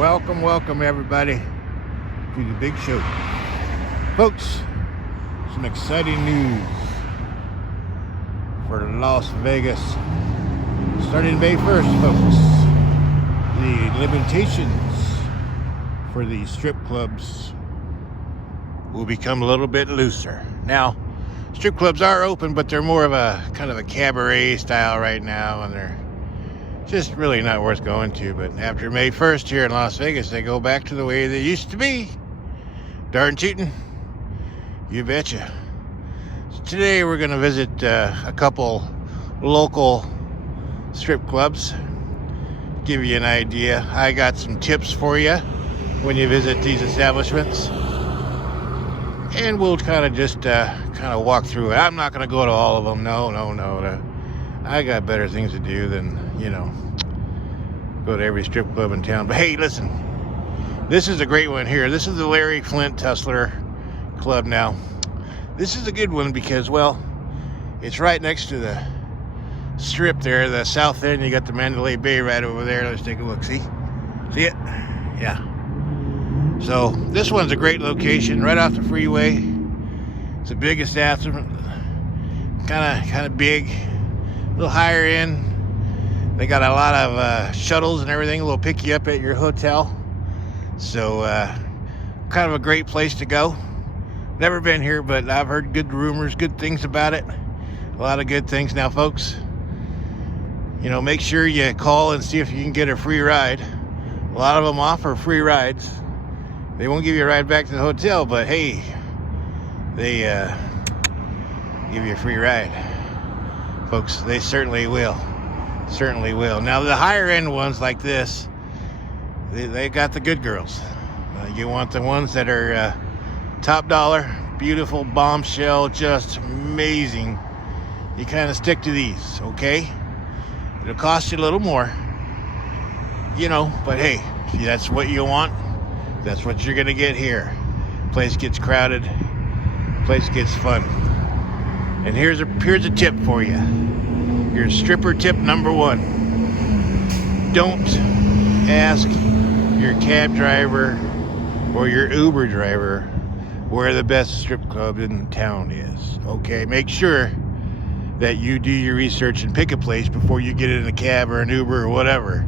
Welcome everybody to the big show. Folks, some exciting news for Las Vegas. Starting May 1st, folks, the limitations for the strip clubs will become a little bit looser. Now, strip clubs are open, but they're more of a kind of a cabaret style right now, and they're just really not worth going to. But after May 1st here in Las Vegas, they go back to the way they used to be. Darn tootin'. You betcha. So today we're going to visit a couple local strip clubs. Give you an idea. I got some tips for you when you visit these establishments. And we'll kind of just walk through it. I'm not going to go to all of them. No. I got better things to do than, go to every strip club in town. But hey, listen, this is a great one here. This is the Larry Flint Hustler Club. Now, this is a good one because, well, it's right next to the strip there, the south end. You got the Mandalay Bay right over there. Let's take a look. See it? Yeah. So this one's a great location, right off the freeway. It's the biggest establishment, kind of big, a little higher end. They got a lot of shuttles and everything will pick you up at your hotel. So kind of a great place to go. Never been here, but I've heard good rumors, good things about it. A lot of good things. Now, folks, make sure you call and see if you can get a free ride. A lot of them offer free rides. They won't give you a ride back to the hotel, but hey, they give you a free ride. Folks, they certainly will. Certainly will. Now, the higher end ones like this, they got the good girls. You want the ones that are top dollar, beautiful, bombshell, just amazing. You kind of stick to these, okay? It'll cost you a little more, but hey, if that's what you want, that's what you're gonna get here. Place gets crowded, place gets fun. And here's a tip for you. Here's stripper tip number 1. Don't ask your cab driver or your Uber driver where the best strip club in town is. Okay, make sure that you do your research and pick a place before you get in a cab or an Uber or whatever.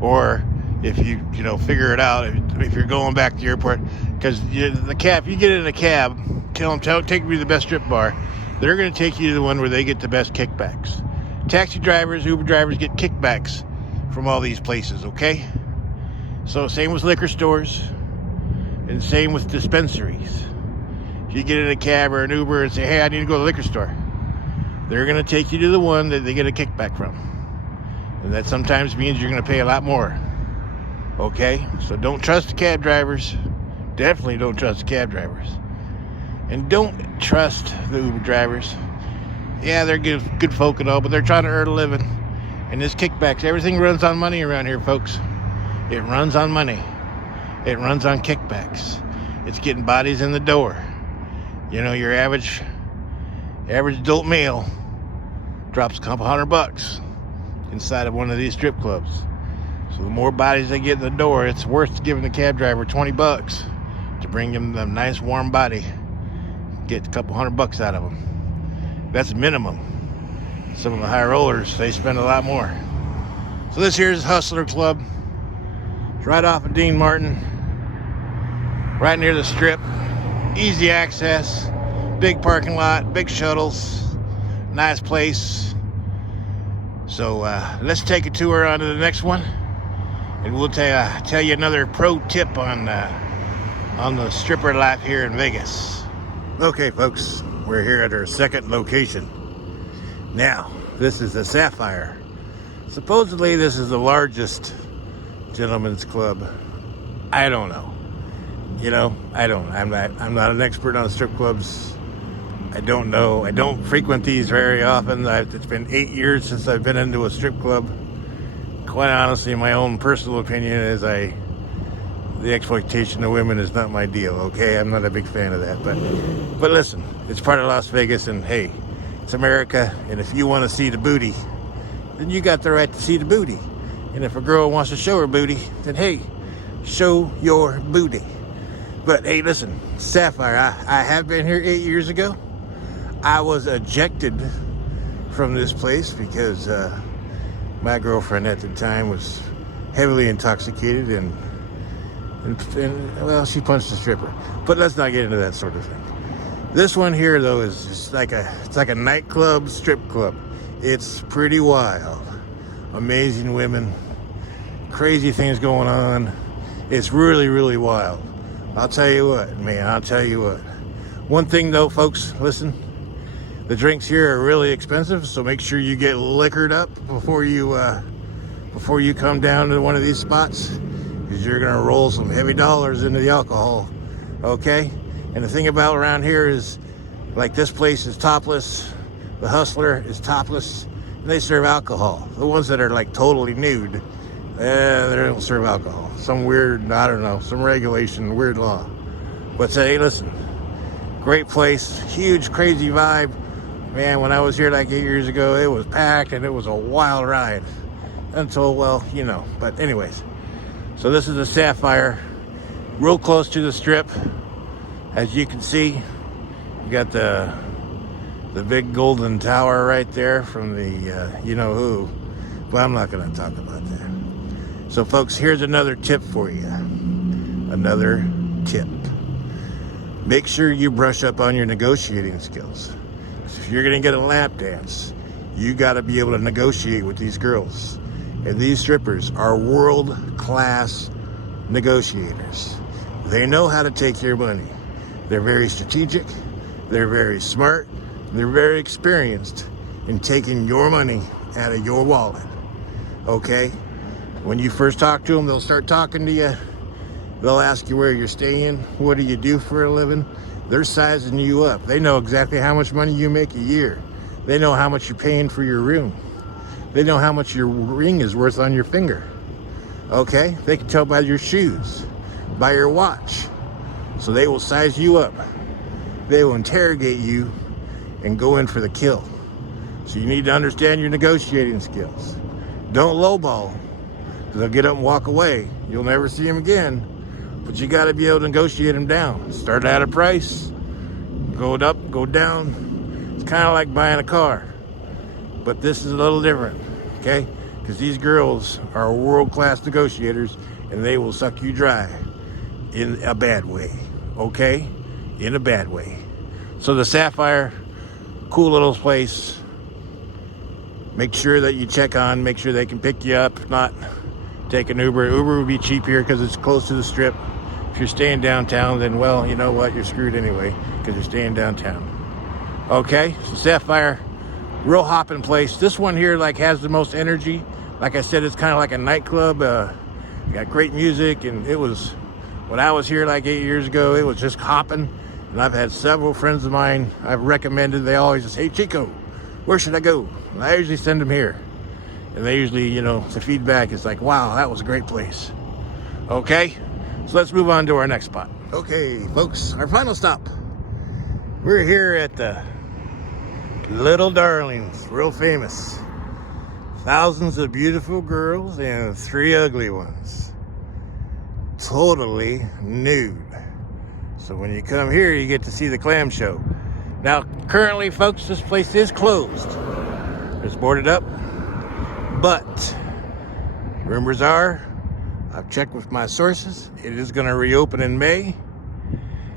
Or if you figure it out, if you're going back to the airport, because the cab, you get in a cab, tell them, take me to the best strip bar. They're going to take you to the one where they get the best kickbacks. Taxi drivers, Uber drivers get kickbacks from all these places, okay? So same with liquor stores and same with dispensaries. If you get in a cab or an Uber and say, hey, I need to go to the liquor store, they're going to take you to the one that they get a kickback from. And that sometimes means you're going to pay a lot more, okay? So don't trust the cab drivers. Definitely don't trust the cab drivers. And don't trust the Uber drivers. Yeah, they're good folk and all, but they're trying to earn a living. And this kickbacks, everything runs on money around here, folks. It runs on money. It runs on kickbacks. It's getting bodies in the door. Your average adult male drops a couple $100 inside of one of these strip clubs. So the more bodies they get in the door, it's worth giving the cab driver $20 to bring him a nice warm body. Get a couple $100 out of them. That's minimum. Some of the high rollers, they spend a lot more. So this here's Hustler Club. It's right off of Dean Martin, right near the strip. Easy access, big parking lot, big shuttles, nice place. So let's take a tour on to the next one, and we'll tell you another pro tip on the stripper life here in Vegas. Okay, folks, we're here at our second location. Now, this is the Sapphire. Supposedly, this is the largest gentleman's club. I don't know. I'm not an expert on strip clubs. I don't know. I don't frequent these very often. It's been 8 years since I've been into a strip club. Quite honestly, my own personal opinion is the exploitation of women is not my deal, okay? I'm not a big fan of that, but listen, it's part of Las Vegas, and hey, it's America, and if you want to see the booty, then you got the right to see the booty. And if a girl wants to show her booty, then hey, show your booty. But hey, listen, Sapphire, I have been here 8 years ago. I was ejected from this place because my girlfriend at the time was heavily intoxicated and well, she punched the stripper. But let's not get into that sort of thing. This one here, though, is just like a nightclub, strip club. It's pretty wild. Amazing women, crazy things going on. It's really, really wild. I'll tell you what, man, I'll tell you what. One thing though, folks, listen, the drinks here are really expensive, so make sure you get liquored up before you come down to one of these spots, because you're gonna roll some heavy dollars into the alcohol, okay? And the thing about around here is, like, this place is topless, the Hustler is topless, and they serve alcohol. The ones that are like totally nude, they don't serve alcohol. Some weird, I don't know, some regulation, weird law. But hey, listen, great place, huge, crazy vibe. Man, when I was here like 8 years ago, it was packed and it was a wild ride. Until, well, you know, but anyways. So this is the Sapphire, real close to the strip. As you can see, you got the big golden tower right there from the you know who. But I'm not going to talk about that. So folks, here's another tip for you. Another tip. Make sure you brush up on your negotiating skills. If you're going to get a lap dance, you got to be able to negotiate with these girls. And these strippers are world-class negotiators. They know how to take your money. They're very strategic, they're very smart, they're very experienced in taking your money out of your wallet, okay? When you first talk to them, they'll start talking to you. They'll ask you where you're staying, what do you do for a living? They're sizing you up. They know exactly how much money you make a year. They know how much you're paying for your room. They know how much your ring is worth on your finger, okay? They can tell by your shoes, by your watch. So they will size you up. They will interrogate you and go in for the kill. So you need to understand your negotiating skills. Don't lowball, because they'll get up and walk away. You'll never see them again. But you got to be able to negotiate them down. Start at a price, go up, go down. It's kind of like buying a car. But this is a little different, okay? Because these girls are world-class negotiators, and they will suck you dry in a bad way, okay? In a bad way. So the Sapphire, cool little place. Make sure that you check on, make sure they can pick you up. If not, take an Uber. Uber would be cheap here because it's close to the strip. If you're staying downtown, then, well, you know what? You're screwed anyway because you're staying downtown. Okay, so Sapphire, real hopping place. This one here like has the most energy. Like I said, it's kind of like a nightclub. Got great music, and it was, when I was here like 8 years ago, it was just hopping. And I've had several friends of mine I've recommended. They always just, hey Chico, where should I go? And I usually send them here. And they usually, you know, the feedback is like, wow, that was a great place. Okay, so let's move on to our next spot. Okay, folks, our final stop. We're here at the Little Darlings, real famous. Thousands of beautiful girls and 3 ugly ones. Totally nude. So when you come here, you get to see the clam show. Now, currently, folks, this place is closed. It's boarded up. But rumors are, I've checked with my sources, it is going to reopen in May.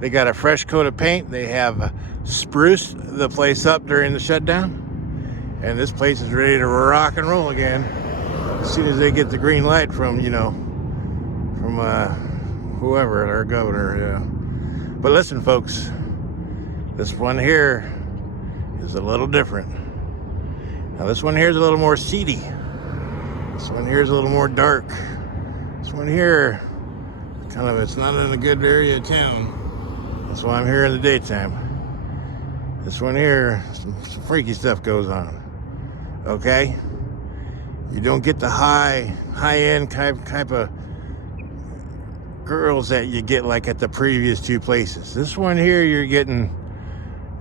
They got a fresh coat of paint. They have spruced the place up during the shutdown. And this place is ready to rock and roll again as soon as they get the green light from, you know, from whoever, our governor, yeah. But listen, folks, this one here is a little different. Now, this one here is a little more seedy. This one here is a little more dark. This one here, kind of, it's not in a good area of town. That's why I'm here in the daytime. This one here, some freaky stuff goes on. Okay? You don't get the high-end type of girls that you get like at the previous 2 places. This one here, you're getting,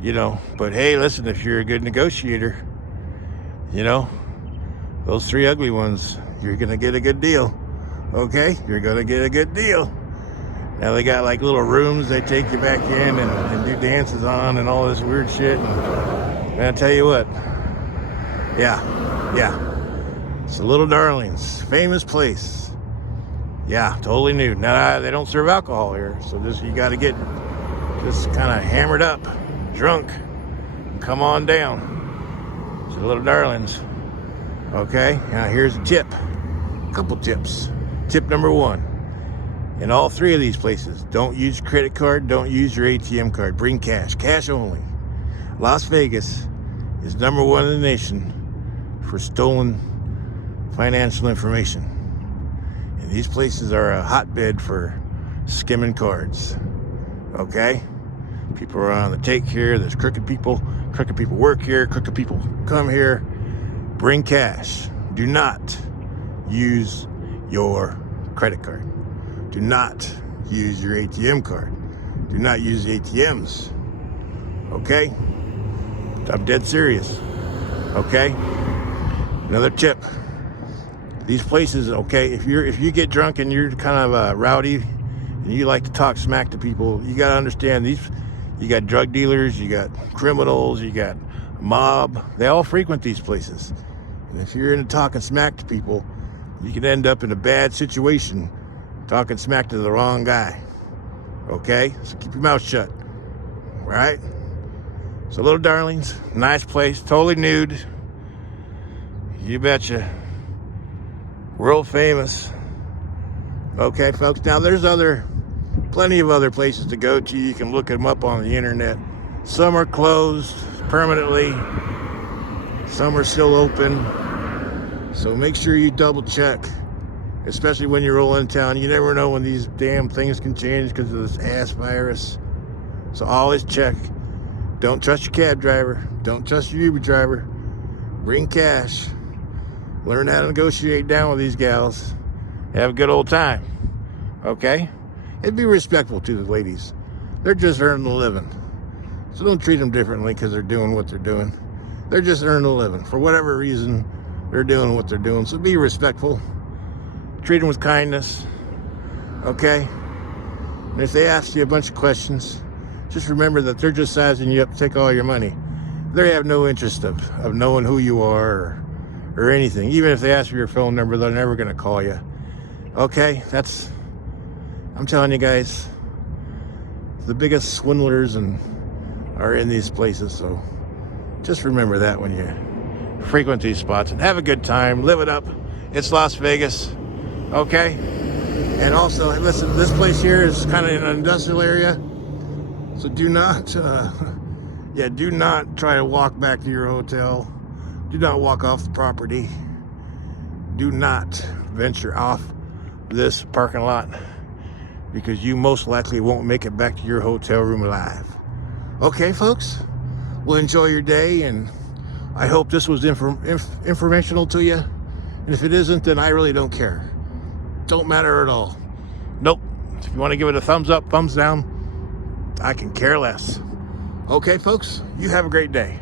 you know, but hey, listen, if you're a good negotiator, you know, those 3 ugly ones, you're gonna get a good deal. Okay, you're gonna get a good deal. Now they got like little rooms they take you back in and do dances on and all this weird shit. And I tell you what, yeah, it's the Little Darlings, famous place. Yeah, totally new. Now they don't serve alcohol here, so you got to get just kind of hammered up, drunk, and come on down to the Little Darlings. Okay, now here's a tip, a couple tips. Tip number 1. In all 3 of these places, don't use credit card, don't use your ATM card. Bring cash only. Las Vegas is number 1 in the nation for stolen financial information. And these places are a hotbed for skimming cards. Okay? People are on the take here. There's crooked people. Crooked people work here. Crooked people come here. Bring cash. Do not use your credit card. Do not use your ATM card. Do not use ATMs. Okay? I'm dead serious. Okay? Another tip. These places, okay, if you get drunk and you're kind of rowdy and you like to talk smack to people, you got to understand you got drug dealers, you got criminals, you got mob. They all frequent these places. And if you're into talking smack to people, you can end up in a bad situation talking smack to the wrong guy. Okay? So keep your mouth shut. All right? So Little Darlings, nice place, totally nude. You betcha. World famous. Okay, folks. Now there's plenty of other places to go to. You can look them up on the internet. Some are closed permanently. Some are still open. So make sure you double check, especially when you roll in town. You never know when these damn things can change because of this ass virus. So always check. Don't trust your cab driver. Don't trust your Uber driver. Bring cash. Learn how to negotiate down with these gals. Have a good old time. Okay? And be respectful to the ladies. They're just earning a living. So don't treat them differently because they're doing what they're doing. They're just earning a living. For whatever reason, they're doing what they're doing. So be respectful. Treat them with kindness. Okay? And if they ask you a bunch of questions, just remember that they're just sizing you up to take all your money. They have no interest of knowing who you are or anything. Even if they ask for your phone number, they're never going to call you. Okay? I'm telling you guys, the biggest swindlers are in these places. So just remember that when you frequent these spots. And have a good time. Live it up. It's Las Vegas. Okay? And also, listen, this place here is kind of in an industrial area. So do not try to walk back to your hotel. Do not walk off the property. Do not venture off this parking lot because you most likely won't make it back to your hotel room alive. Okay, folks? Well, enjoy your day, and I hope this was informational to you. And if it isn't, then I really don't care. Don't matter at all. Nope. If you want to give it a thumbs up, thumbs down, I can care less. Okay, folks, you have a great day.